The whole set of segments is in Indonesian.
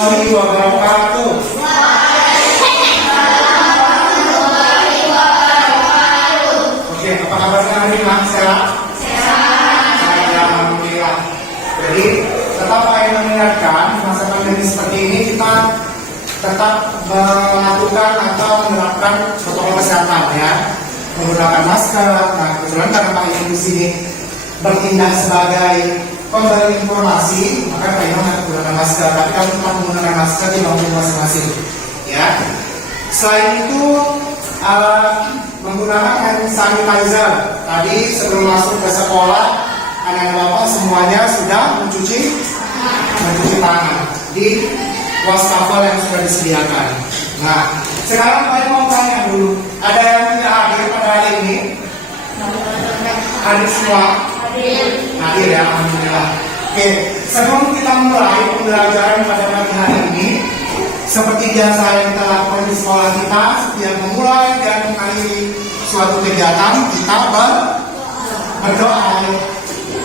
Warahmatullahi wabarakatuh. Oke, apa kabarnya hari ini? Sehat? Alhamdulillah. Jadi tetap saya mengingatkan masa pandemi seperti ini kita tetap melakukan atau menerapkan protokol kesehatan ya, menggunakan masker. Nah kebetulan karena Pak Imam di sini bertindak sebagai pemberi informasi, maka Pak Imam harus menggunakan masker. Tapi kalau tetap menggunakan masker di bangku masing-masing ya. Selain itu menggunakan hand sanitizer. Tadi sebelum masuk ke sekolah, anak-anak bapak semuanya sudah mencuci tangan di wastafel yang sudah disediakan. Nah, sekarang saya mau tanya dulu, ada yang tidak hadir pada hari ini? Hadir semua? Hadir ya, alhamdulillah. Oke, sebelum kita mulai pembelajaran pada pagi hari ini, seperti biasa yang kita lakukan di sekolah kita, setiap memulai dan mengakhiri suatu kegiatan, kita berdoa.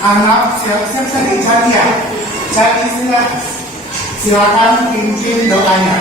Anak siapa jadi ya? Jadi silakan pimpin doanya.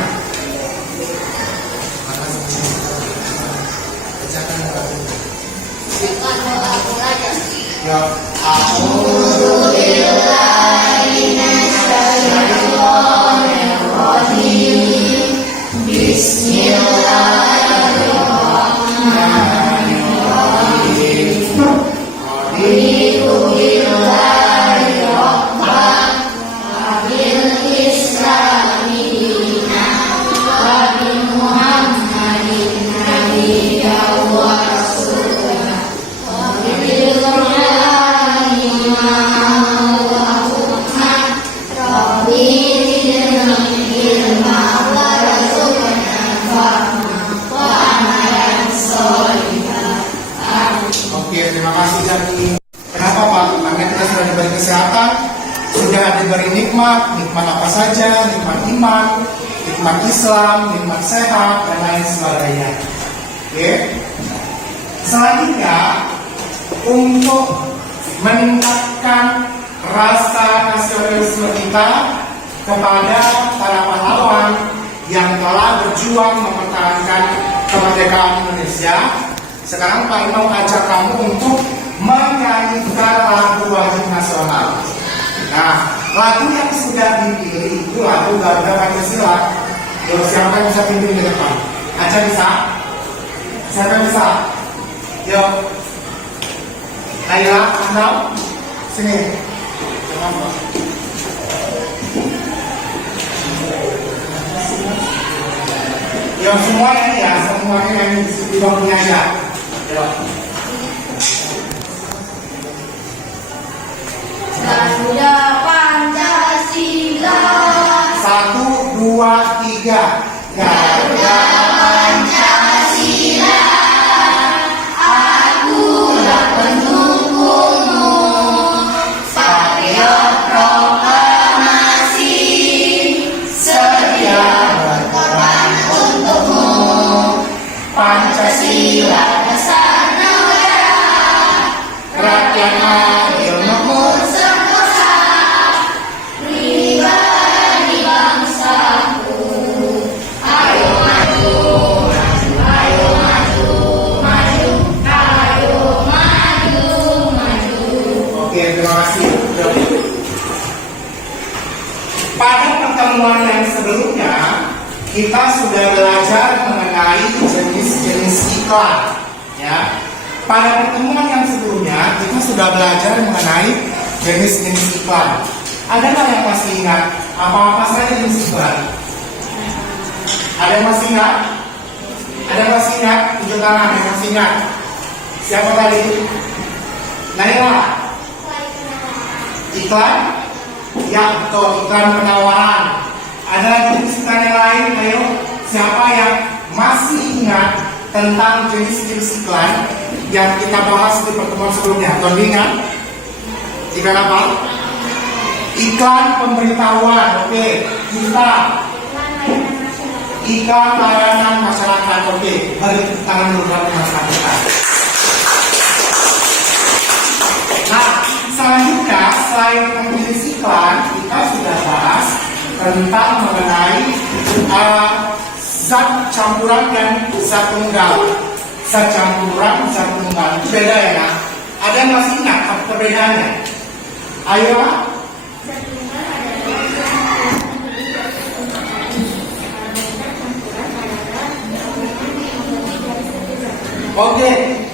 Ya, terima kasih Jani. Kenapa Pak? Karena kita sudah diberi kesehatan, sudah diberi nikmat apa saja, nikmat iman, nikmat Islam, nikmat sehat, dan lain sebagainya. Oke. Selanjutnya, untuk meningkatkan rasa nasionalisme kita kepada para pahlawan yang telah berjuang mempertahankan kemerdekaan Indonesia, sekarang Pak Imam ajak kamu untuk menyanyikan lagu wajib nasional. Nah, lagu yang sudah dipilih itu lagu Garuda Pancasila. Siapa yang bisa pimpin ke depan? Aja bisa? Siapa yang bisa? Yuk, Laila, Anal, sini. Yuk, semuanya ya, semuanya yang di bawahnya aja. Garuda Pancasila. 1, 2, 3. Garuda Pancasila. Akulah pendukungmu. Patriot proklamasi. Sedia berkorban untukmu. Pancasila dasar negara. Rakyat adil makmur sentosa. Pribadi bangsaku. Ayo maju, maju, ayo maju, maju, ayo maju, maju. Oke, terima kasih. Pada pertemuan yang sebelumnya, kita sudah belajar mengenai jenis-jenis iklan. Ya, pada pertemuan yang sebelumnya kita sudah belajar mengenai jenis-jenis iklan. Ada nggak yang masih ingat apa-apa saja jenis iklan? Ada yang masih ingat? Ada yang masih ingat? Tunjuk tangan yang masih ingat. Siapa tadi? Naila. Iklan? Ya betul, iklan penawaran. Ada jenis iklan yang lain? Ayo, siapa yang masih ingat tentang jenis-jenis iklan yang kita bahas di pertemuan sebelumnya? Tuan ingat? Iklan apa? Iklan pemberitahuan. Oke, kita iklan layanan masyarakat. Oke, beri tangan dulu buat masyarakat. Nah, selanjutnya selain jenis iklan, kita sudah bahas tentang mengenai zat campuran dan zat tunggal. Zat campuran, zat tunggal itu beda ya nak? Ada yang masih ingat apa perbedaannya? Ayo nak? Oke,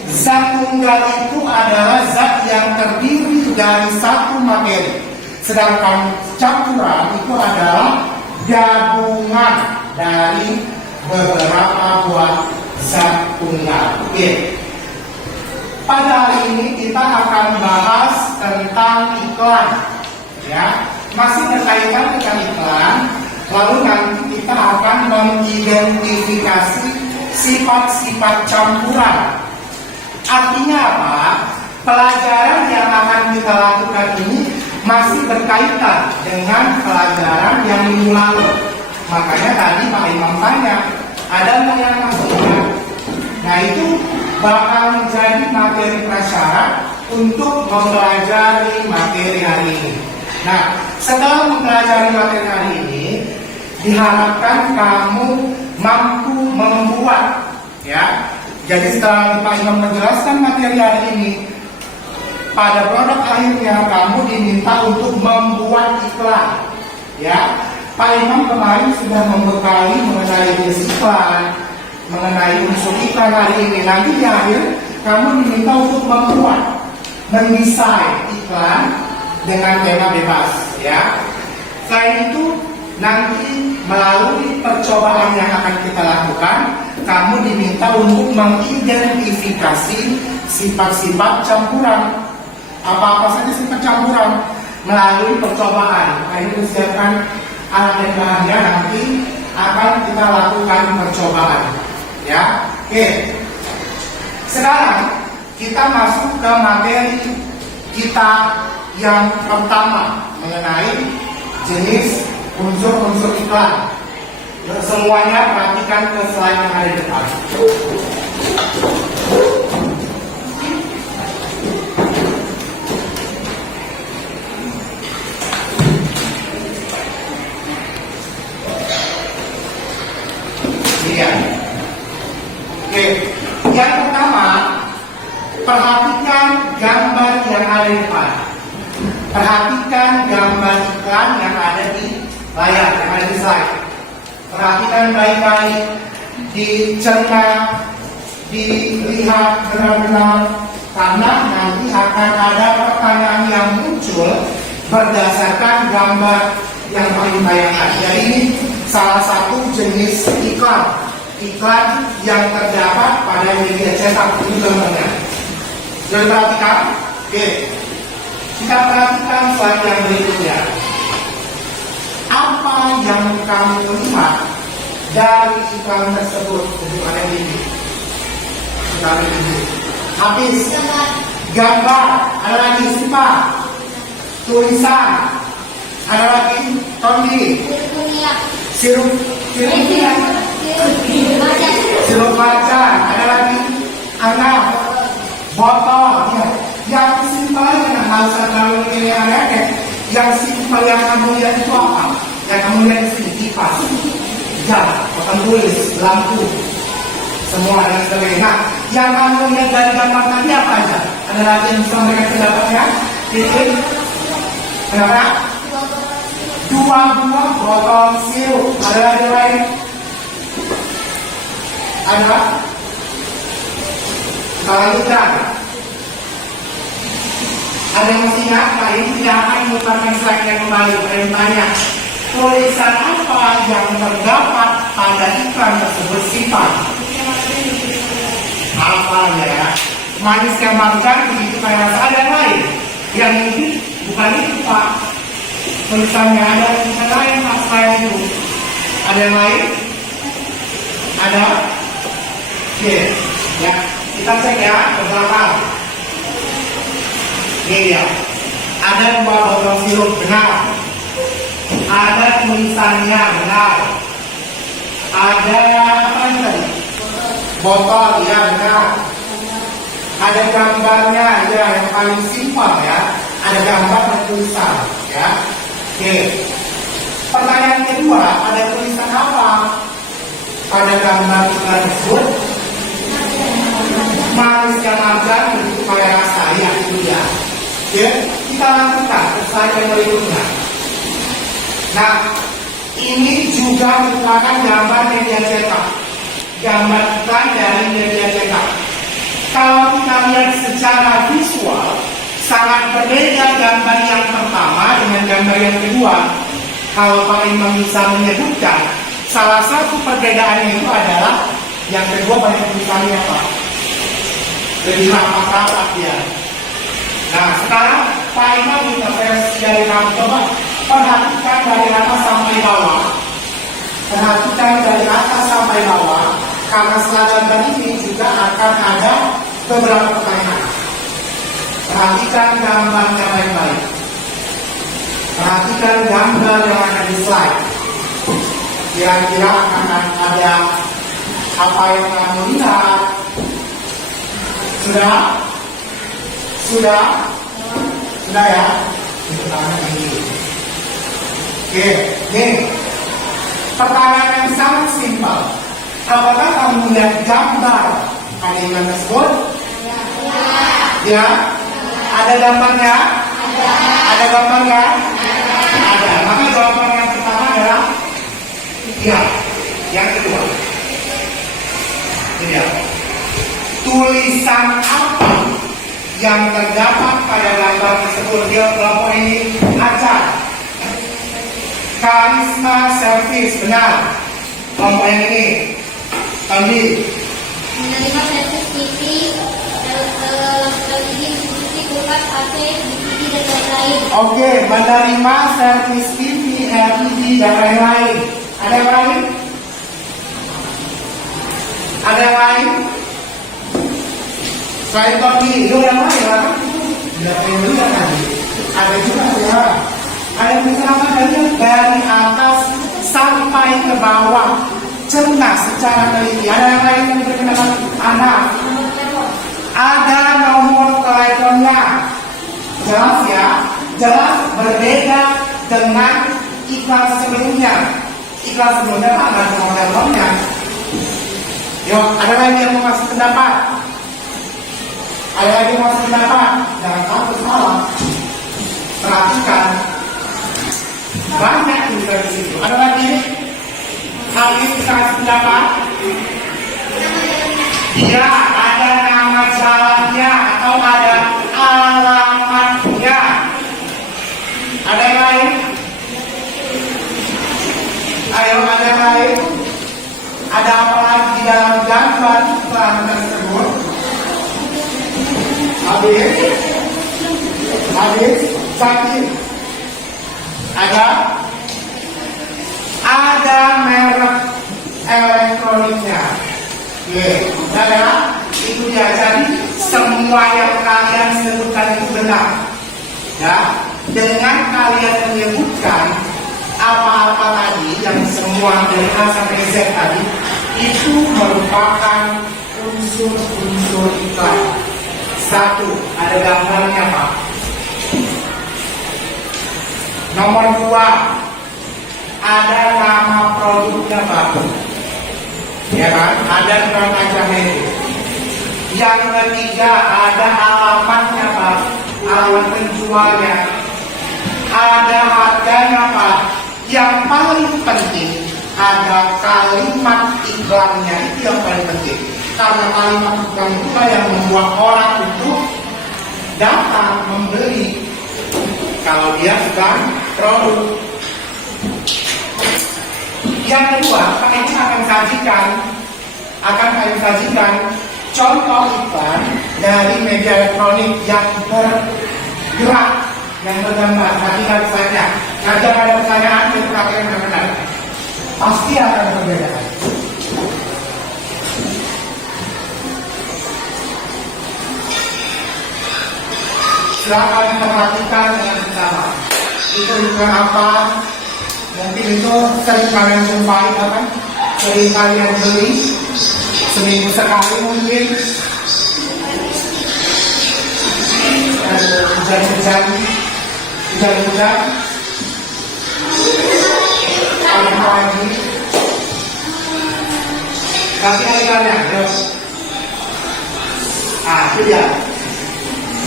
zat tunggal itu adalah zat yang terdiri dari satu materi. Sedangkan campuran itu adalah gabungan dari beberapa buah zat tunggal. Oke. Pada hari ini kita akan bahas tentang iklan, ya, masih berkaitan dengan iklan. Lalu nanti kita akan mengidentifikasi sifat-sifat campuran. Artinya apa? Pelajaran yang akan kita lakukan ini masih berkaitan dengan pelajaran yang minggu lalu. Makanya tadi Pak Imam tanya, ada nggak yang masuknya? Nah itu bakal menjadi materi prasyarat untuk mempelajari materi hari ini. Nah, setelah mempelajari materi hari ini, diharapkan kamu mampu membuat, ya. Jadi setelah Pak Imam menjelaskan materi hari ini, pada produk akhirnya kamu diminta untuk membuat iklan, ya. Pak Imam kemarin sudah membekali mengenai jenis iklan, mengenai unsur iklan hari ini. Nanti di akhir kamu diminta untuk membuat, mendesain iklan dengan tema bebas, ya. Selain itu, nanti melalui percobaan yang akan kita lakukan, kamu diminta untuk mengidentifikasi sifat-sifat campuran. Apa-apa saja sifat campuran melalui percobaan. Nah, ini siapkan alat dan bahannya, nanti akan kita lakukan percobaan, ya. Oke. Sekarang kita masuk ke materi kita yang pertama mengenai jenis unsur-unsur iklan. Semuanya perhatikan ke slide yang ada di depan. Lihat. Oke, yang pertama, perhatikan gambar yang ada di depan. Perhatikan gambar iklan yang ada di layar, yang ada di slide. Perhatikan baik-baik, dicerna, dilihat benar-benar, karena nanti akan ada pertanyaan yang muncul berdasarkan gambar yang ditayangkan. Jadi ini salah satu jenis iklan yang terdapat pada media cetak. Ini contohnya. Sudah perhatikan? Oke. Kita perhatikan slide yang berikutnya. Apa yang kamu lihat dari iklan tersebut? Untuk ada di sini. Habis. Gambar. Ada lagi sifat. Tulisan. Ada lagi tondi. Sirup baca. Ada lagi anak. Botol. Ya. Yang simpel yang harus terlalu aneh. Yang simpel yang kamu lihat itu apa? Yang kamu lihat di sini kipas, jam, papan tulis, lampu, semua dan sebagainya. Nah, yang kamu lihat dari gambar tadi apa aja? Ada lagi yang bisa memberikan pendapatnya? Titik. Kenapa? 2 buah botol sirup. Ada lagi lain? Ada? Kita lanjutkan. Ada yang masih ingat? Nah, ini tidak akan memutarkan slide yang kembali. Pertanyaan, tulisan apa yang terdapat pada iklan tersebut sifat? Apa ya? Manis yang makan begitu kayak rasa. Ada yang lain? Yang ini bukan itu Pak. Tulisannya ada tulisan lain Pak selain itu. Ada yang lain? Ada? Oke, ya. Kita cek ya ke belakang. Ini ya, ada 2 botol sirup, benar. Ada tulisannya, benar. Ada apa tadi? Botol, ya benar. Ada gambarnya, ya yang paling simpel ya. Ada gambar dan tulisan, ya. Oke. Pertanyaan kedua, ada tulisan apa pada gambar iklan tersebut? Manisnya makan bentuk kaya rasa, ya itu dia. Ya, kita lakukan slide yang berikutnya. Nah, ini juga merupakan gambar media cetak, gambar iklan dari media cetak. Kalau kita lihat secara visual, sangat berbeda gambar yang pertama dengan gambar yang kedua. Kalau Pak Imam bisa menyebutkan, salah satu perbedaannya itu adalah yang kedua banyak tulisannya Pak. Lebih rapat-rapat dia. Nah, sekarang Pak Imam minta versi dari kamu, coba perhatikan dari atas sampai bawah. Perhatikan dari atas sampai bawah, karena setelah gambar ini juga akan ada beberapa pertanyaan. Perhatikan gambarnya baik-baik. Perhatikan gambar yang ada di slide. Kira-kira akan ada apa yang kamu lihat? Sudah? Sudah? Sudah ya? Pertanyaan ini. Oke, nih. Pertanyaan yang sangat simpel. Apakah kamu lihat gambar kalimat tersebut? Ya. Ada gambarnya? Ada gambarnya? Ada. Maka jawaban yang pertama adalah ya. Yang kedua, ini ya. Tulisan apa yang terdapat pada gambar tersebut? Dia kelompok ini acar. Karisma Service, benar. Kelompok yang ini. Tadi. Menerima servis TV, LED, kulkas, AC, DVD dan lain-lain. Oke, menerima servis TV, LED dan lain-lain. Ada yang lain? Ada yang lain? Selain kopi, itu yang lain lah. Tidak yang lihat tadi. Ada juga ya. Ada yang bisa apa dari atas sampai ke bawah. Cerna secara teliti. Ada yang lain yang berkenaan anak. Ada nomor teleponnya. Jelas ya. Jelas berbeda dengan iklan sebelumnya. Iklan sebelumnya ada nomor teleponnya. Yuk, ada lagi yang mau kasih pendapat? Ada lagi yang mau kasih pendapat? Jangan takut salah. Perhatikan. Banyak juga di situ. Ada lagi? Habis bisa kasih pendapat? Ya, ada nama jalannya atau ada alamatnya. Ada yang lain? Ayo, ada yang lain? Ada apa lagi di dalam gambar iklan tersebut? Habis? Habis? Sakit? Ada merek elektroniknya. Ya, itu dia. Jadi semua yang kalian sebutkan itu benar. Ya, dengan kalian menyebutkan apa-apa tadi yang semua dari A sampai Z tadi itu merupakan unsur-unsur iklan. Satu, ada gambarnya Pak. Nomor dua, ada nama produknya Pak. Ya kan? Ada berapa macam itu. Yang ketiga, ada alamatnya Pak. Alamat penjualnya. Ada harganya Pak. Yang paling penting ada kalimat iklannya, itu yang paling penting. Karena kalimat iklan itulah yang membuat orang untuk datang membeli kalau dia suka produk. Yang kedua, Pak Eci akan sajikan contoh iklan dari media elektronik yang bergerak, yang bergambar. Perhatikan saja. Nanti ada pertanyaan yang kalian benar-benar pasti akan berbeda. Silakan perhatikan dengan bersama. Itu iklan apa? Mungkin itu sering kalian jumpai, kan? Sering kalian beli seminggu sekali mungkin. Hujan-hujan. Ada lagi. Kasih alirannya, yuk. Nah, itu dia.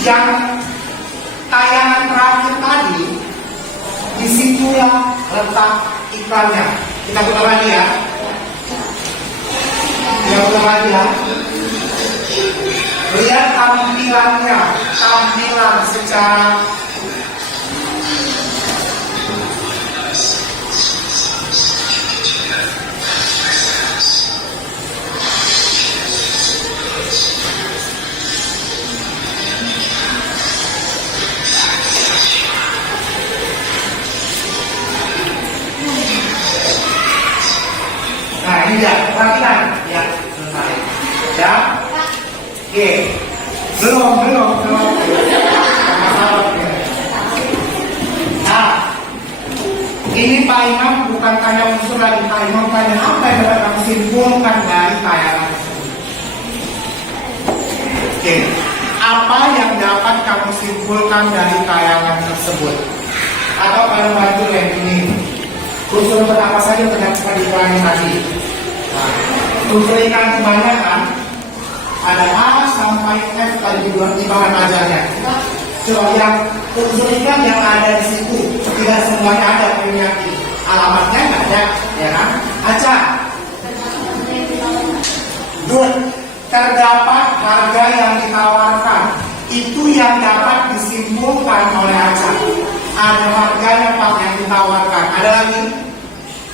Yang tayangan terakhir tadi, disitulah letak iklannya. Kita putar lagi ya. Kita putar lagi ya. Lihat tampilannya, tampilan secara nah ini dia, perhatikan ya, selesai ya. Oke, belum. Nah, ini Pak Imam bukan tanya unsur lagi, Pak Imam tanya apa yang dapat kamu simpulkan dari tayangan tersebut. Oke, apa yang dapat kamu simpulkan dari tayangan tersebut? Atau pada bantu yang ini, unsur apa saja yang terdapat di iklan tadi? Nah, unsur iklan kebanyakan ada A sampai F tadi di bahan ajarnya. Coba yang unsur iklan yang ada di situ tidak semuanya ada punya alamatnya nggak ada, ya kan? Acah. Good. Terdapat harga yang ditawarkan. Itu yang dapat disimpulkan oleh Acah. Ada harganya Pak yang ditawarkan. Ada lagi?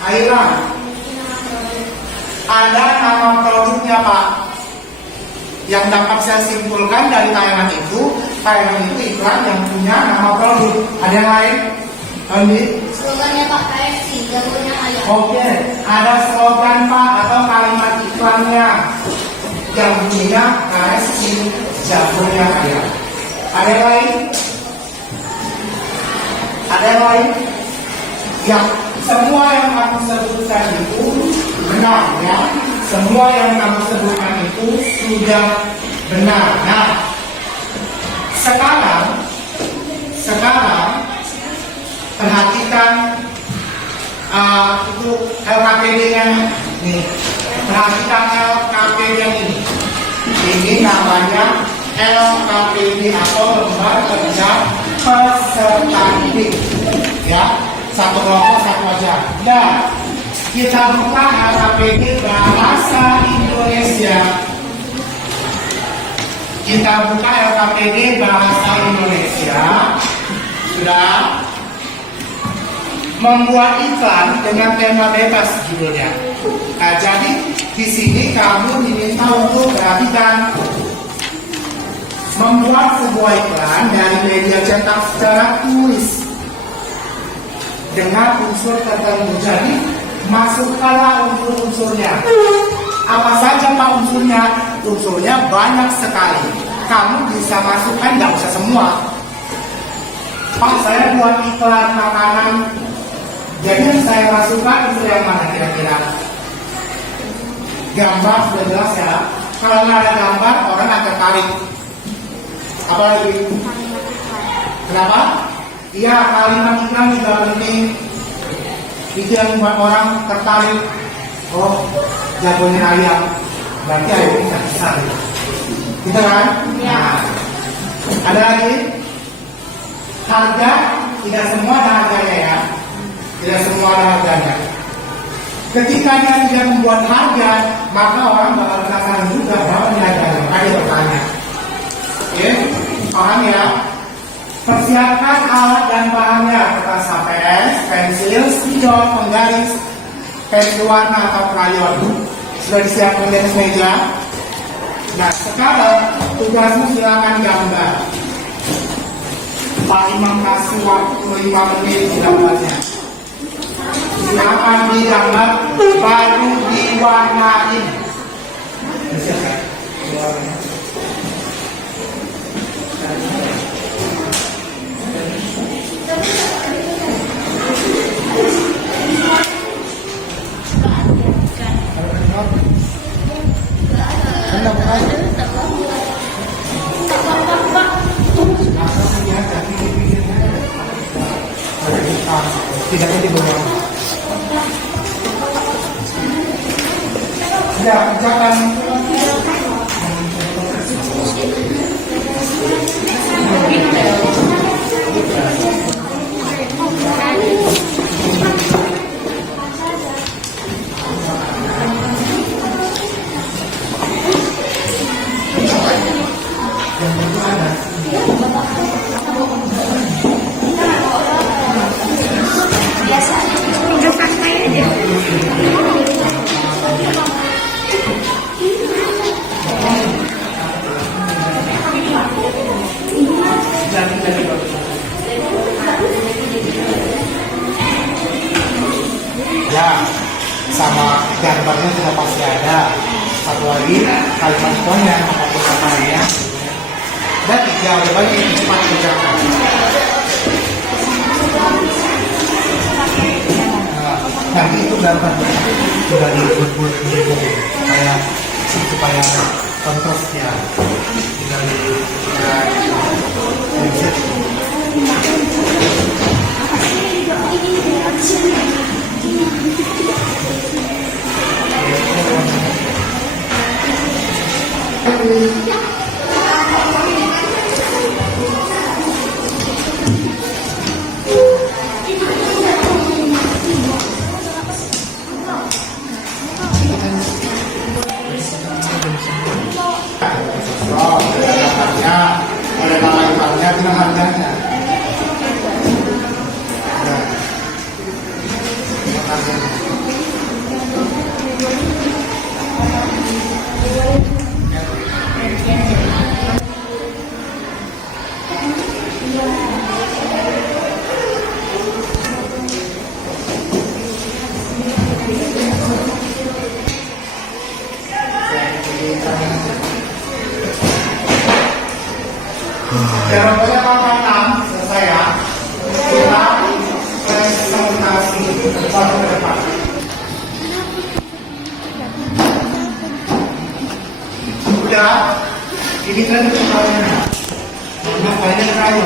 Aira. Ada nama produknya Pak. Yang dapat saya simpulkan dari tayangan itu iklan yang punya nama produk. Ada yang lain? Andi? Slogannya Pak KFC, jagonya ayam. Oke, ada slogan Pak atau kalimat iklannya yang punya KFC, jagonya ayam. Ada yang lain? Ada yang lain? Yang semua yang kamu sebutkan itu benar ya. Semua yang kamu sebutkan itu sudah benar. Nah, sekarang perhatikan itu LKPD-nya nih. Perhatikan LKPD ini. Ini namanya LKPD atau lembar kerja peserta didik. Ya, satu kelompok satu aja. Nah, kita buka LKPD bahasa Indonesia. Kita buka LKPD bahasa Indonesia. Sudah. Membuat iklan dengan tema bebas judulnya. Nah, jadi di sini kamu diminta untuk perhatikan. Membuat sebuah iklan dari media cetak secara tulis dengan unsur tertentu. Jadi masukkanlah unsur-unsurnya. Apa saja Pak unsurnya? Unsurnya banyak sekali. Kamu bisa masukkan, nggak usah semua. Pak, saya buat iklan makanan. Jadi yang saya masukkan unsur yang mana kira-kira? Gambar sudah jelas ya. Kalau nggak ada gambar, orang akan tertarik. Apa lagi? Kenapa? Iya, kalimat iklan juga penting. Itu yang membuat orang tertarik. Oh, jagonya ayam. Berarti ayam bisa besar. Gitu kan? Ya. Nah, ada lagi? Harga, tidak semua ada harganya ya. Tidak semua ada harganya. Ketika dia tidak membuat harga, maka orang bakal penasaran juga berapa nih harganya. Maka dia bertanya. Oke, paham ya? Persiapkan alat dan bahannya. Kertas HPS, pensil, spidol, penggaris, pensil warna atau krayon. Sudah disiapkan di atas meja. Nah, sekarang tugasmu silakan gambar. Pak Imam kasih waktu 5 menit gambarnya. Silakan digambar, baru diwarnain. Silakan. Tidaknya di bawah. Ya, kerjakan. Udah santai aja. Ya, sama gambarnya sudah pasti ada. Satu lagi kalimat poinnya apapun katanya. Dan jawabannya yang cepat kerjakan. Nanti itu gambar sudah dibuat kayak supaya kontrasnya tinggal ada nama-namanya, bilang harganya. Jawabannya angka 6 selesai ya. Kita presentasi satu ke depan. Udah, ini kan pertanyaannya. Nah, banyak sekali.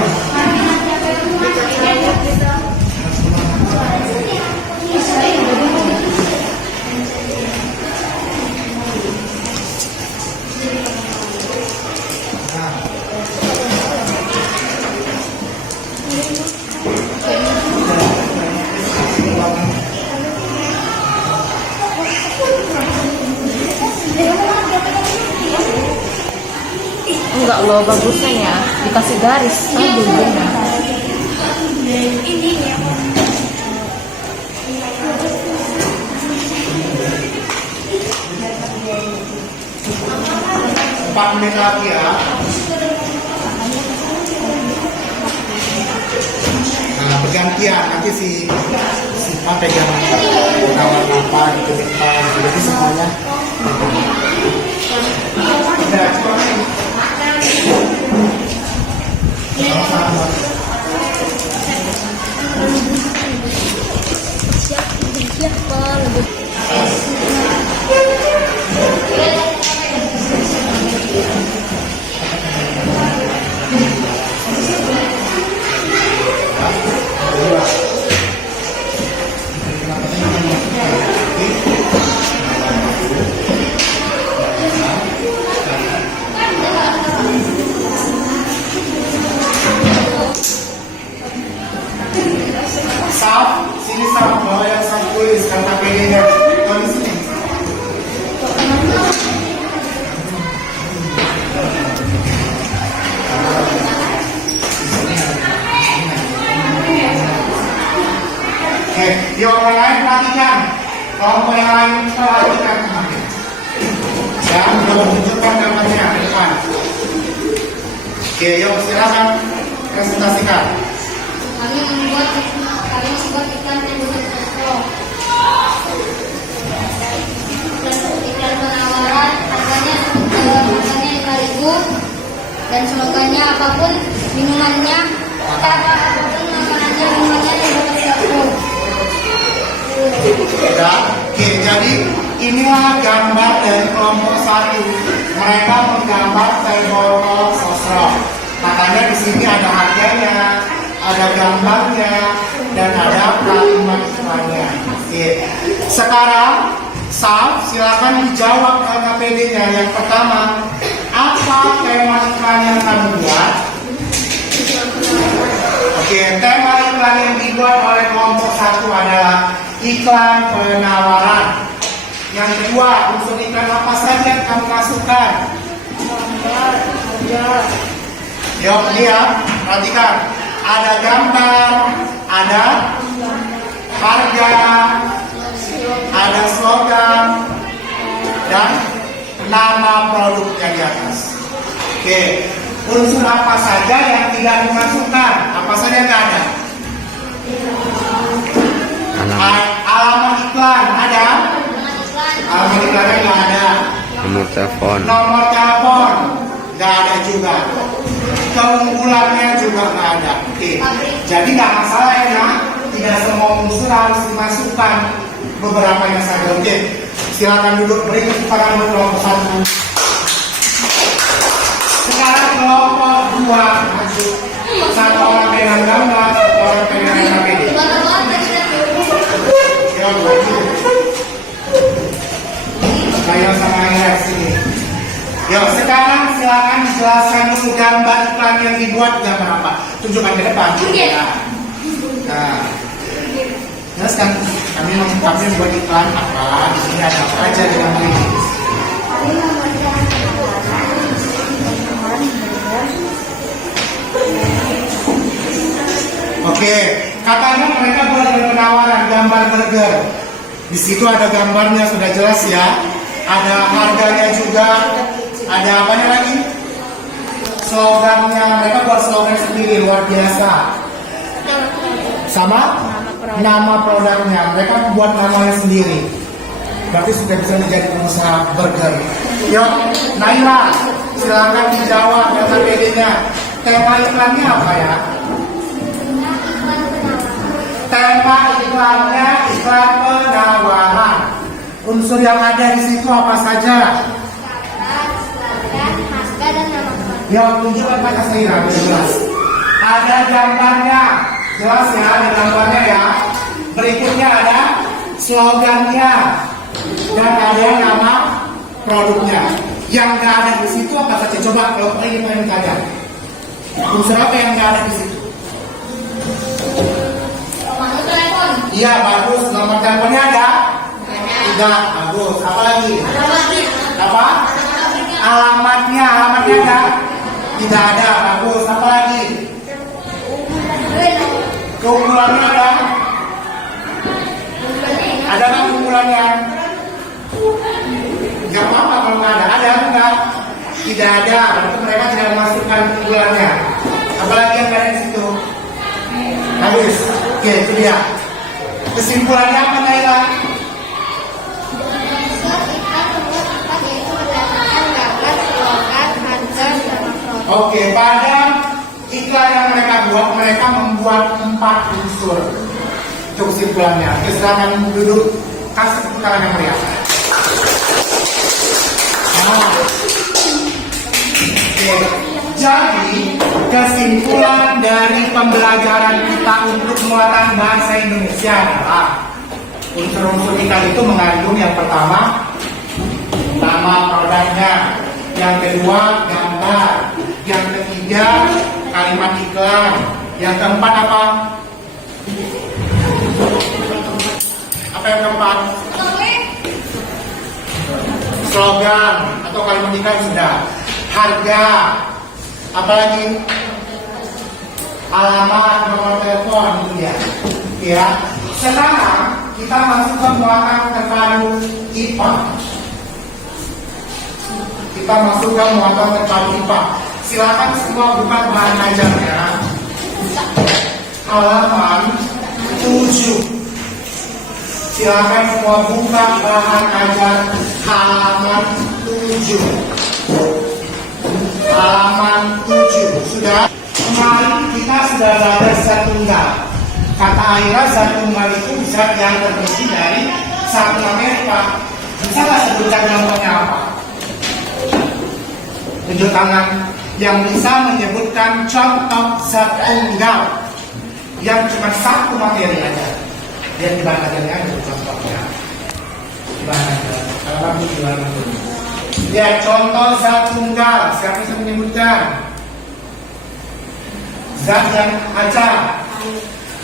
Enggak loh, bagusnya ya dikasih garis. Aduh, benar. Ini ya. 4 menit lagi ya. Nah, pergantian nanti si Pak pegang kawan apa gitu depan, jadi semuanya. Udah, coba. Sama-sama. Siapa lebih? Sini sama bawa yang saya tulis kata PD-nya. Kalau di sini. Oke, yuk orang lain perhatikan. Kelompok yang lain perhatikan. Ya, belum menunjukkan gambarnya di depan. Oke, yuk silakan presentasikan. Kami membuat ikan berbentuk sosro. Ikan penawaran harganya 5.000 dan slogannya apapun minumannya, apapun makanannya minumannya dibuat. Ya, oke, jadi inilah gambar dari kelompok 1. Mereka menggambar teh botol sosro. Makanya di sini ada harganya, ada gambarnya, dan ada kalimat iklannya. Oke. Sekarang Sal, silakan dijawab LKPD-nya. Yang pertama, apa tema iklan yang kamu buat? Oke, tema iklan yang dibuat oleh kelompok 1 adalah iklan penawaran. Yang kedua, unsur iklan apa saja yang kamu masukkan? Yuk, lihat, perhatikan. Ada gambar, ada harga, ada slogan, dan nama produknya di atas. Oke, unsur apa saja yang tidak dimasukkan? Apa saja yang ada? Alamat iklan ada? Alamat iklannya nggak ada. Nomor telepon. Nomor telepon nggak ada juga. Keunggulannya juga nggak ada. Oke, jadi nggak masalah ya, nah. Tidak semua unsur harus dimasukkan, beberapa yang saja. Oke, silakan duduk, beri kepada kelompok 1. Sekarang kelompok 2 maju. Satu orang pegang gambar, satu orang pegang LKPD. Ya, maju. Saya sama Ayah sini. Yuk, sekarang silakan jelaskan dulu gambar iklan yang dibuat gambar apa? Tunjukkan ke depan. Nah, jelaskan kami membuat iklan apa? Di sini ada apa aja di gambar ini? Oke, katanya mereka buat penawaran gambar burger. Di situ ada gambarnya, sudah jelas ya. Ada harganya juga. Ada apanya lagi? Slogannya, mereka buat slogan sendiri, luar biasa. Sama? Nama produknya, mereka buat namanya sendiri. Berarti sudah bisa menjadi pengusaha burger. Yuk, Naila, silakan dijawab LKPD-nya. Tema iklannya apa ya? Tema iklannya iklan penawaran. Unsur yang ada di situ apa saja? Ya, tunjukkan pada saya, jelas. Ada gambarnya, jelas ya, ada gambarnya ya. Berikutnya ada slogannya dan ada nama produknya. Yang nggak ada di situ apa saja? Coba kalau ini pengen tanya. Unsur apa yang nggak ada di situ? Nomor telepon. Iya, bagus. Nomor teleponnya ada? Tidak, bagus. Apa lagi? Apa? Alamatnya ada? Tidak ada, bagus. Apa lagi? Keunggulannya ada? Ada nggak keunggulannya? Gak apa-apa kalau nggak ada. Ada enggak? Tidak ada. Berarti mereka tidak memasukkan keunggulannya. Apalagi yang ada di situ? Habis. Oke, itu dia. Kesimpulannya apa, Naila? Oke, pada iklan yang mereka buat, mereka membuat 4 unsur. Itu kesimpulannya. Silakan duduk, kasih tepuk tangan yang meriah. Oke. Jadi, kesimpulan dari pembelajaran kita untuk muatan bahasa Indonesia adalah unsur-unsur iklan itu mengandung yang pertama, nama produknya, yang kedua, gambar, yang ketiga, kalimat iklan, yang keempat apa? Apa yang keempat? Slogan atau kalimat iklan sudah. Harga, apalagi? Alamat, nomor telepon, gitu ya. Ya. Sekarang kita masuk ke muatan terpadu IPA. Kita masuk ke muatan terpadu IPA. Silakan semua buka bahan ajarnya. Halaman 7. Silakan semua buka bahan ajar halaman 7. Halaman 7. Sudah? Kemarin kita sudah belajar zat tunggal. Kata Aira, zat tunggal itu zat yang terdiri dari satu Amerika. Bisa nggak sebutkan contohnya apa? Tunjuk tangan yang bisa menyebutkan contoh zat tunggal yang cuma satu materi aja. Dia di bagiannya ada contohnya. Ya, contoh zat tunggal. Siapa bisa menyebutkan? Zat yang acak.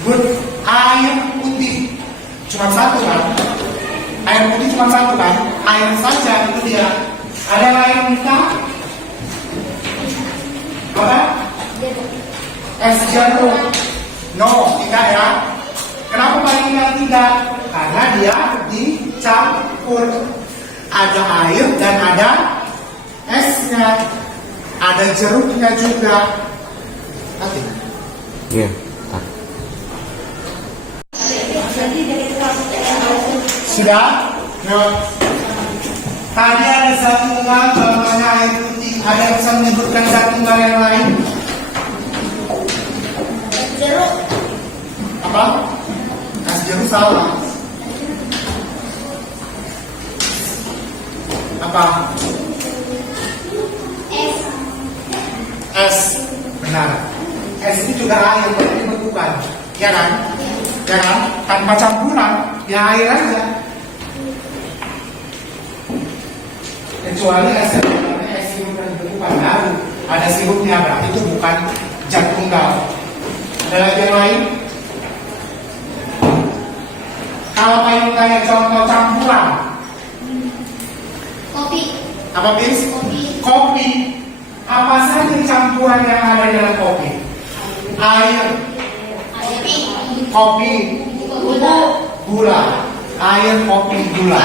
Good. Air putih. Cuma satu kan? Air putih cuma satu kan? Air saja itu dia. Ada lain minta? Apa? Es jeruk. No, tidak ya. Kenapa paling tidak? Karena dia dicampur. Ada air dan ada esnya. Ada jeruknya juga. Nanti. Iya. Sudah? No. Tadi ada zat tunggal, contohnya air putih. Ada yang bisa menyebutkan zat tunggal yang lain? Jeruk. Apa? Es jeruk salah. Apa? Es. Benar. Es itu juga air, tapi bukan. Ya kan? Ya kan? Tanpa campuran, ya air aja. Kecuali es sirup dan bukan baru. Ada sirupnya, berarti itu bukan zat tunggal. Ada lagi yang lain? Kalau kamu tanya contoh campuran, Kopi. apa bis? Kopi. Kopi. Apa saja campuran yang ada dalam kopi? Air, kopi, gula. Air, kopi, gula.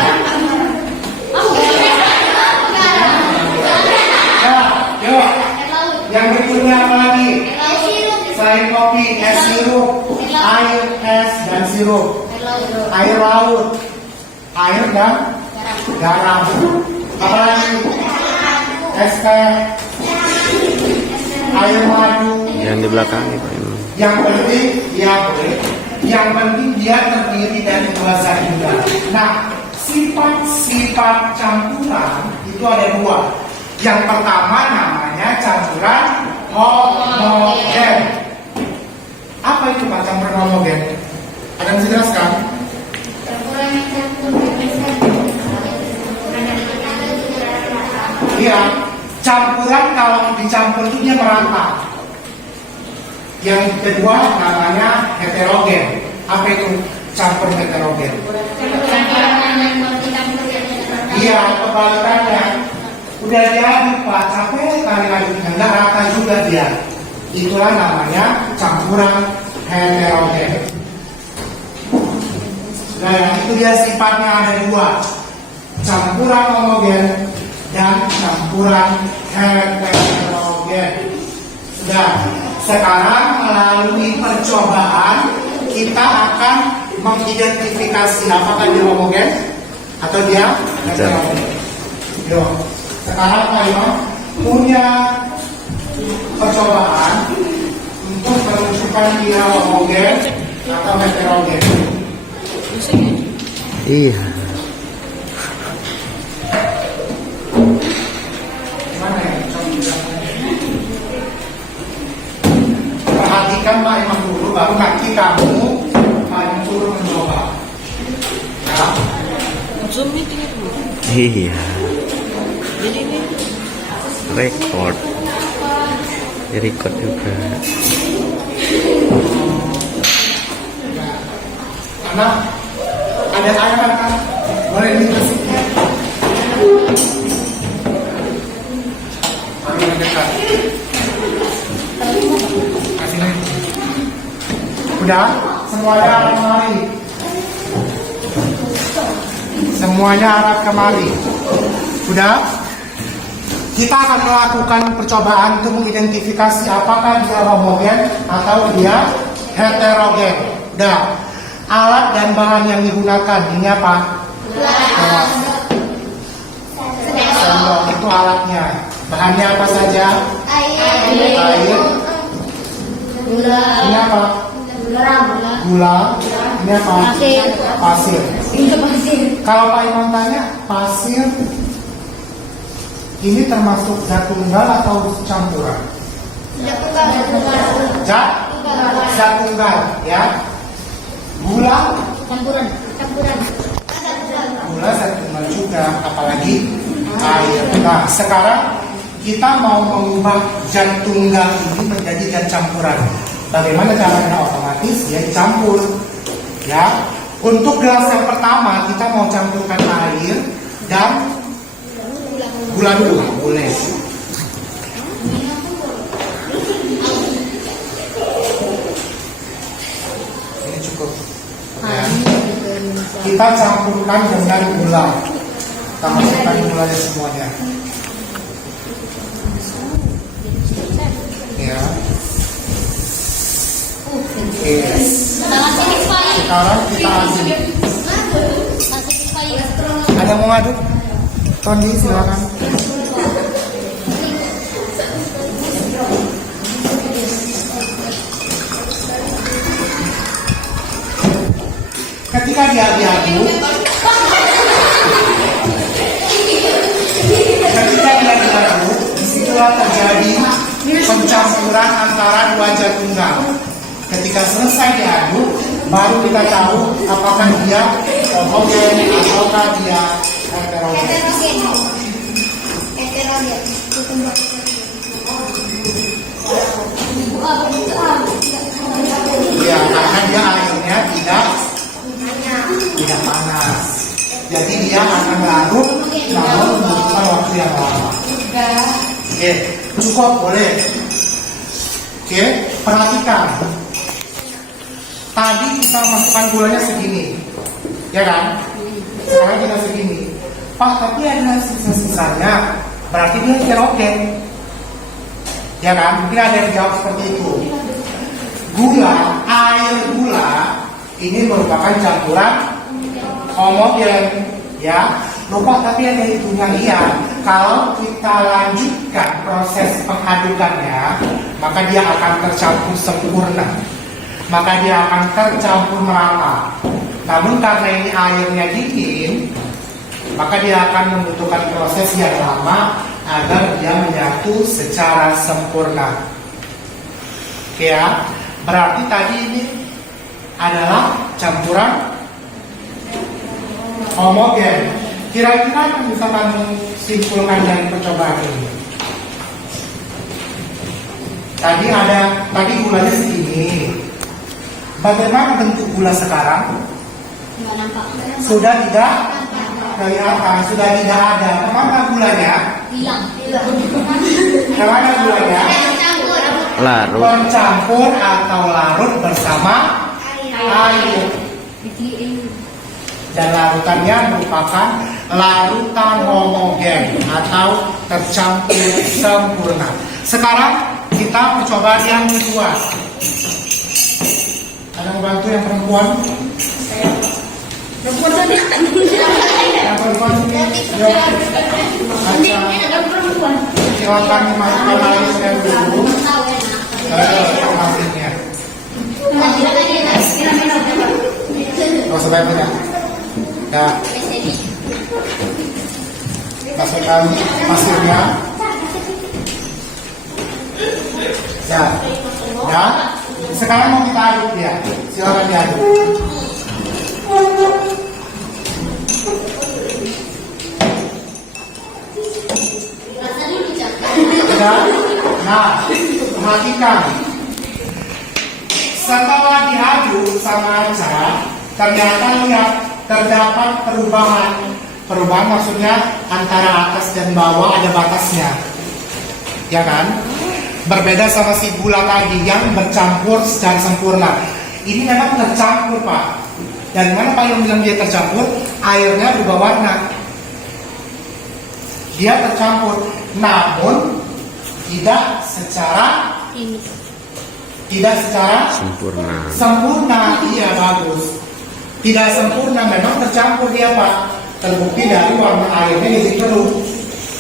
Ya, yuk. Yang berikutnya apa lagi? Selain kopi, es sirup, air, es, dan sirup. Air laut, air dan garam. Apa lagi? Es teh, air madu. Yang di belakang itu. Yang penting, ya boleh. Yang penting dia terdiri dari dua zat juga. Nah, sifat-sifat campuran itu ada dua. Yang pertama namanya campuran homogen. Apa itu Pak campuran homogen? Ada yang bisa jelaskan? Iya, campuran kalau dicampur itu dia merata. Yang kedua namanya heterogen. Apa itu campur heterogen? Iya, kebalikannya. Udah diaduk Pak, capek kali aduknya, nggak rata juga dia. Itulah namanya campuran heterogen. Nah, itu dia sifatnya ada dua. Campuran homogen dan campuran heterogen. Sudah. Sekarang melalui percobaan kita akan mengidentifikasi apakah dia homogen atau dia heterogen. Yuk, sekarang kalian punya percobaan untuk menentukan dia homogen atau heterogen. Iya. Gimana ya? Perhatikan Pak Imam dulu, baru nanti kamu Pak Imam dulu mencoba. Ya. Zoom meeting itu. Iya. Jadi ini Record. Ya, record juga. Karena ada air kan? Boleh dibersihkan. Ambil dekat. Kasih lagi. Udah? Semuanya arah kemari. Semuanya arah kemari. Udah? Kita akan melakukan percobaan untuk mengidentifikasi apakah dia homogen atau dia heterogen. Udah. Alat dan bahan yang digunakan ini apa? Sendok itu alatnya. Bahannya apa saja? Air. Ini apa? Gula. Ini apa? Pasir. Kalau Pak Imam tanya, pasir ini termasuk zat tunggal atau campuran? Zat tunggal, ya. Gula, Campuran. gula zat tunggal juga, apalagi air. Nah, sekarang kita mau mengubah zat tunggal ini menjadi zat campuran. Bagaimana caranya? Otomatis dia dicampur. Ya, untuk gelas yang pertama kita mau campurkan air dan gula dulu, boleh. Ini cukup. Ya. Kita campurkan dengan gula. Kita masukkan gulanya semuanya. Ya. Oke. Sekarang kita aduk. Ada yang mau ngaduk? Tony, silakan. Ketika dia diaduk, disitulah terjadi pencampuran antara dua zat tunggal. Ketika selesai diaduk, baru kita tahu apakah dia homogen ataukah dia heterogen. Ya, karena dia airnya tidak panas, jadi dia akan larut namun membutuhkan waktu yang lama. Oke, cukup, boleh. Oke, perhatikan. Tadi kita masukkan gulanya segini, ya kan? Sekarang kita segini. Pak, tapi ada sisa-sisanya, berarti dia heterogen, ya kan? Mungkin ada yang jawab seperti itu. Air gula ini merupakan campuran homogen, ya. Lupa, tapi ada itunya, iya. Kalau kita lanjutkan proses pengadukannya, maka dia akan tercampur sempurna, maka dia akan tercampur merata. Namun karena ini airnya dingin, maka dia akan membutuhkan proses yang lama agar dia menyatu secara sempurna. Oke ya, berarti tadi ini adalah campuran homogen. Kira-kira yang bisa kamu simpulkan dari percobaan ini? Tadi gulanya segini. Bagaimana bentuk gula sekarang? Sudah tidak kelihatan, sudah tidak ada. Kemana gulanya? Kemana gulanya? Larut. Bercampur atau larut bersama air. Dan larutannya merupakan larutan homogen atau tercampur sempurna. Sekarang kita percobaan yang kedua. Ada yang bantu yang perempuan? Yang perempuan ini silakan dimasukkan airnya dulu. Informasinya. Oh, sebaiknya. Ya. Masukkan pasirnya. Ya. Ya. Sekarang mau kita aduk ya. Silakan diaduk. Ya. Nah, perhatikan. Setelah diaduk sama aja, ternyata lihat terdapat perubahan. Perubahan maksudnya antara atas dan bawah ada batasnya, ya kan? Berbeda sama si gula tadi yang bercampur secara sempurna. Ini memang tercampur, Pak. Dari mana Pak yang bilang dia tercampur? Airnya berubah warna. Dia tercampur, namun tidak secara sempurna. Iya, bagus. Tidak sempurna, memang tercampur dia, Pak. Terbukti dari warna airnya jadi keruh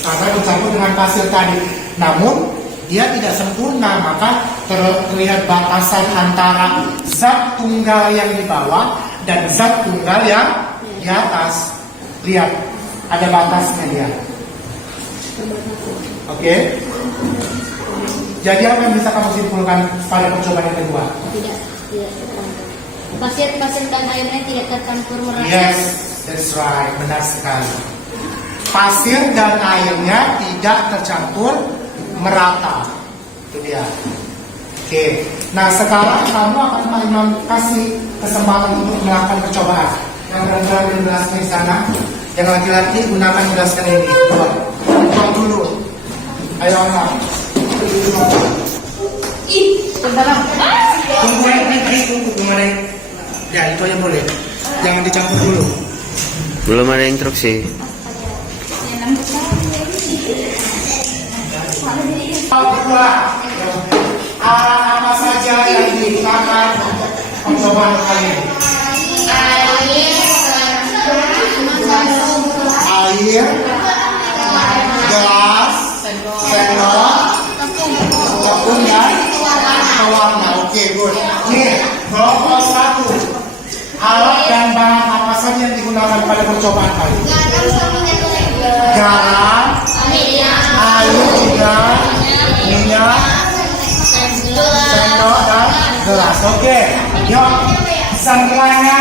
karena tercampur dengan pasir tadi. Namun dia tidak sempurna, maka terlihat batasan antara zat tunggal yang di bawah dan zat tunggal yang di atas. Lihat, ada batasnya dia. Oke. Jadi apa yang bisa kamu simpulkan pada percobaan yang kedua? Tidak. Pasir dan airnya tidak tercampur merata. Yes, That's right, benar sekali. Pasir dan airnya tidak tercampur merata. Itu dia. Oke. Nah sekarang kamu akan kasih kesempatan untuk melakukan percobaan. Yang perempuan menjelaskan di sana, yang laki-laki gunakan menjelaskan ini. Buat dulu. Ayo anak. Tunggu. Ya itu aja boleh. Jangan dicampur dulu. Belum ada instruksi. Kedua, apa saja yang digunakan percobaan kali ini? Air, gelas, sendok, tepung dan pewarna. Oke, good. Nih, kelompok 1. Alat dan bahan apa saja yang digunakan pada percobaan kali ini? Garam, air juga, minyak, sendok dan gelas. Oke, yuk semuanya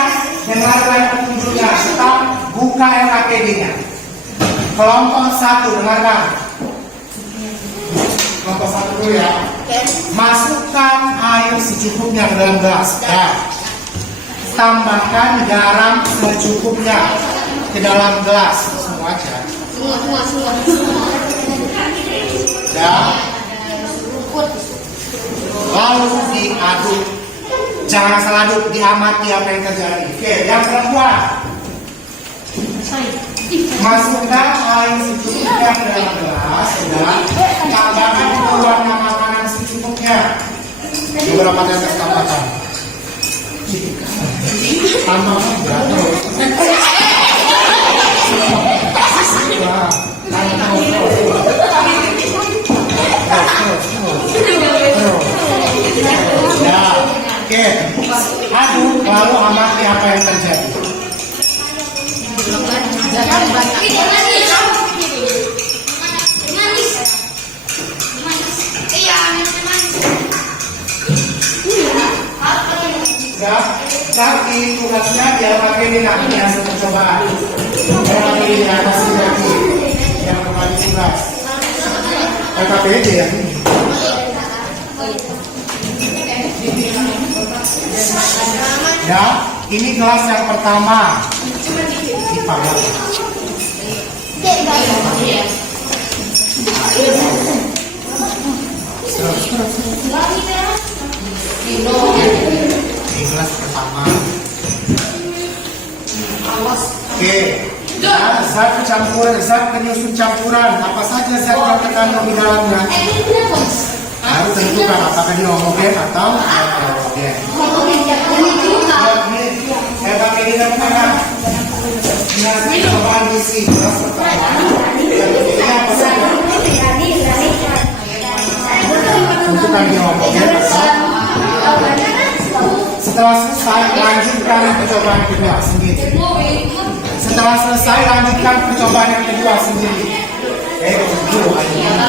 dengarkan petunjuknya. Tetap buka LKPD-nya. Kelompok 1 dengarkan. Kelompok 1 dulu ya. Masukkan air secukupnya ke dalam gelas. Ya. Tambahkan garam secukupnya ke dalam gelas. Semua aja. Dan lalu diaduk. Jangan asal aduk, diamati apa yang terjadi. Oke, yang perempuan. Masukkan air secukupnya ke dalam gelas dan tambahkan pewarna makanan secukupnya. Beberapa tetes tambahkan. Tambahkan terus. Ya, oke. Aduk lalu amati apa yang terjadi. Ya, tapi tugasnya dia pakai di nanti hasil percobaan. Yang di atas lagi, yang kembali tugas. LKPD ya. Ya, ini kelas yang pertama. Dipakai. Ini kelas pertama. Oke. Zat campuran, zat penyusun campuran. Apa saja zat yang terkandung di dalamnya? Harus tentukan apakah dia homogen atau heterogen. Saya pakai di dalam ini percobaan isi kelas pertama. Ini apa saja? Tentukan dia homogen atau. Setelah selesai lanjutkan percobaan kedua sendiri. Setelah selesai lanjutkan percobaan yang kedua sendiri. Dulu aja.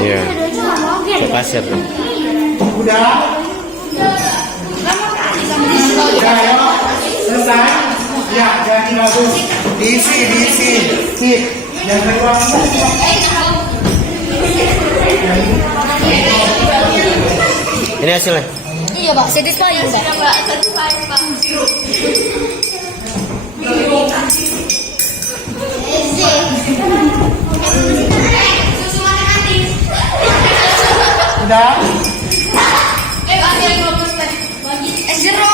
Iya. Ke pasir. Udah? Udah ya? Selesai? Ya, jadi bagus. Diisi. Yang kedua. Ini hasilnya. Iya, Pak. Satisfying, Pak. sudah? Zero.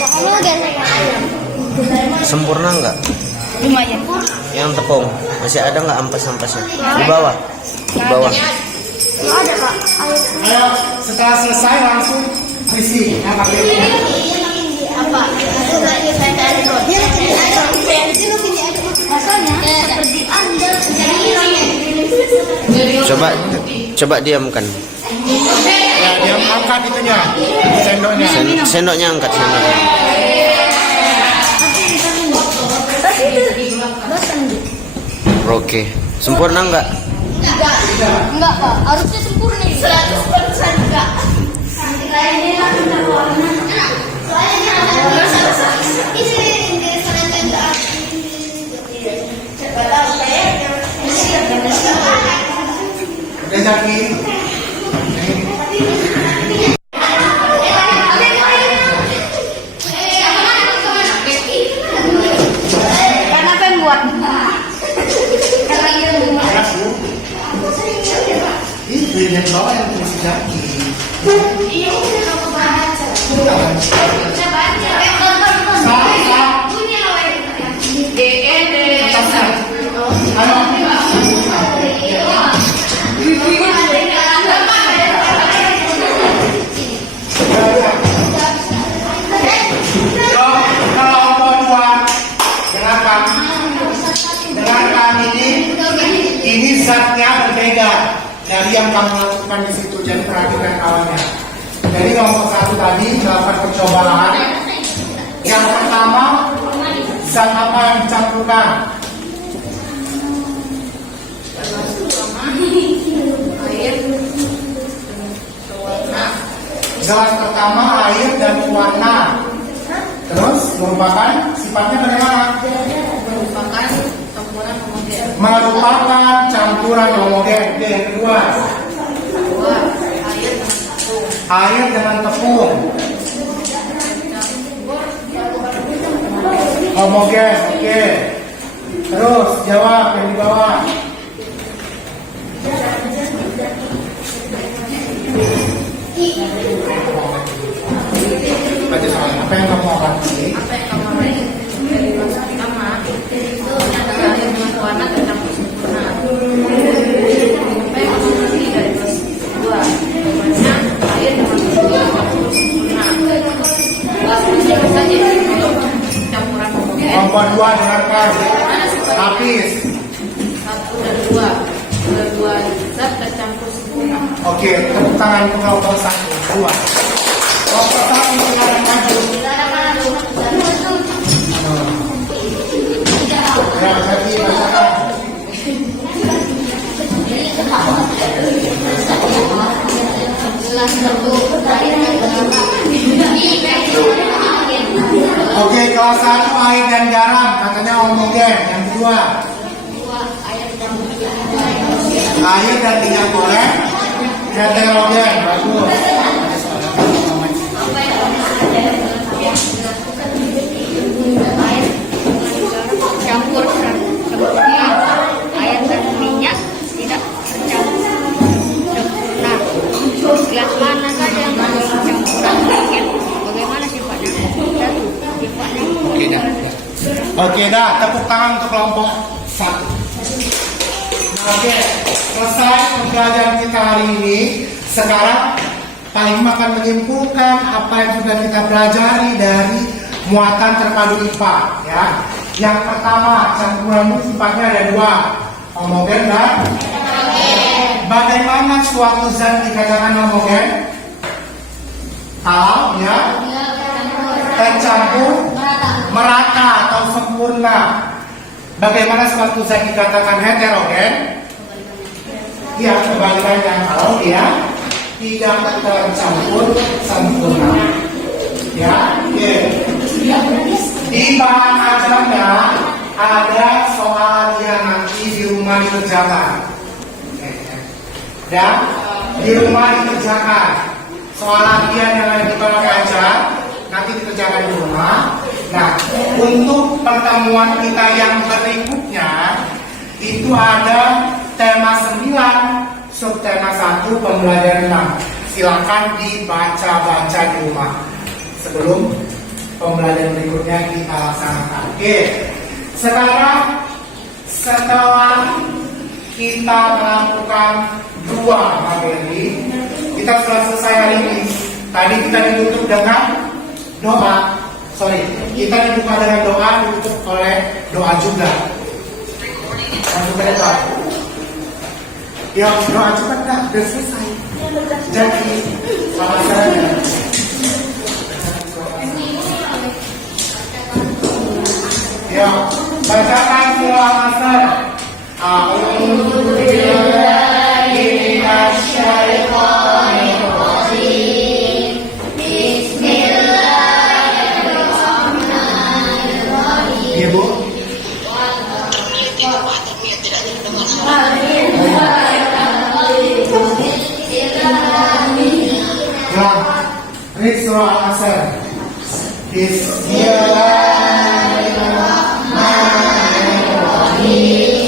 Kamu gak ayam? Sempurna nggak? Lumayan. Yang tepung masih ada nggak ampas-ampasnya? Di bawah. Di bawah. Nggak ada kak. Ayo, setelah selesai langsung isi yang pakai ini. Apa? Rasanya seperti Anda Coba diamkan. Ya, dia angkat itunya, sendoknya. Sendoknya angkat sendoknya. Oke. Sempurna nggak? Enggak kak, harusnya sempurna ini 100% enggak. Udah jadi. Kenapa yang buat? Ini yang bawah yang masih jadi. Ini zatnya berbeda dari yang kamu lakukan di situ. Jadi perhatikan awalnya. Jadi kelompok satu tadi melakukan percobaan. Yang pertama, zat apa yang dicampurkan? Zat pertama air dan warna. Terus merupakan sifatnya bagaimana? Merupakan campuran homogen. Oke, yang kedua, air dengan tepung. Homogen. Oke. Terus jawab yang di bawah. Baca soalnya. Apa yang kamu amati? Warna tercampur sempurna. Apa yang kamu ngerti dari kelas 2? Bagaimana air dengan tepung tercampur sempurna. Langsung saja campuran homogen. Kelompok 2 dengarkan. Habis. 1 dan 2. Dua zat tercampur sempurna. Oke, tepuk tangan untuk kelompok 1, 2. Kelompok 1 silakan maju. Ya, jadi bacakan. Oke, kelas 1 air dan garam katanya homogen. Yang kedua, air dan minyak goreng heterogen. Bagus. Campur seperti air dan minyak tidak tercampur sempurna. Yang mana saja yang mengandung campuran homogen? Bagaimana sifatnya? Satu, sifatnya. Oke, dah. Tepuk tangan untuk kelompok 1. Oke, selesai pembelajaran kita hari ini. Sekarang Pak Im akan menyimpulkan apa yang sudah kita pelajari dari muatan terpadu IPA. Ya, yang pertama campuran itu sifatnya ada 2, homogen dan bagaimana suatu zat dikatakan homogen? Kalau ya tercampur merata atau sempurna. Bagaimana suatu zat dikatakan heterogen? Ya, kebalikannya kalau dia tidak tercampur sempurna. Ya, oke. Di bahan ajarnya ada soal yang nanti di rumah dikerjakan. Dan di rumah dikerjakan. Soal latihan yang ada di bahan ajar nanti dikerjakan di rumah. Nah, untuk pertemuan kita yang berikutnya itu ada tema 9, subtema 1, pembelajaran 6. Silakan dibaca-baca di rumah sebelum pembelajaran berikutnya kita laksanakan. Oke, sekarang setelah kita melakukan 2 materi, kita sudah selesai hari ini. Tadi kita ditutup dengan doa. Kita dibuka dengan doa, ditutup oleh doa juga. Langsung ke depan. Ya, doa cepat dah, udah selesai. Jadi, selamat saja. Ya, bacakan surah Asr. A'udzu billahi minasyaitonir rajim. Bismillahirrahmanirrahim. Ibu. Ya, read surah Asr. Bismillahirrahmanirrahim.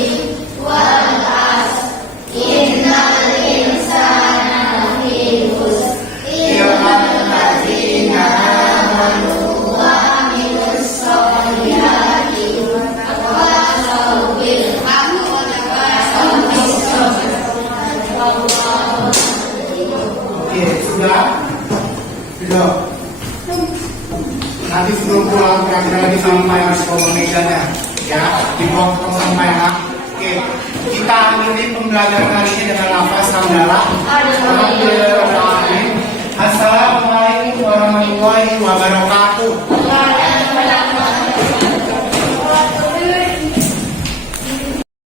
Sudah. Nanti sebelum pulang kira-kira lagi sampai harus bawa mejanya, ya, dibawa ke sampai nak. Oke, kita akhiri pembelajaran hari ini dengan lafaz hamdalah. Assalamualaikum warahmatullahi wabarakatuh.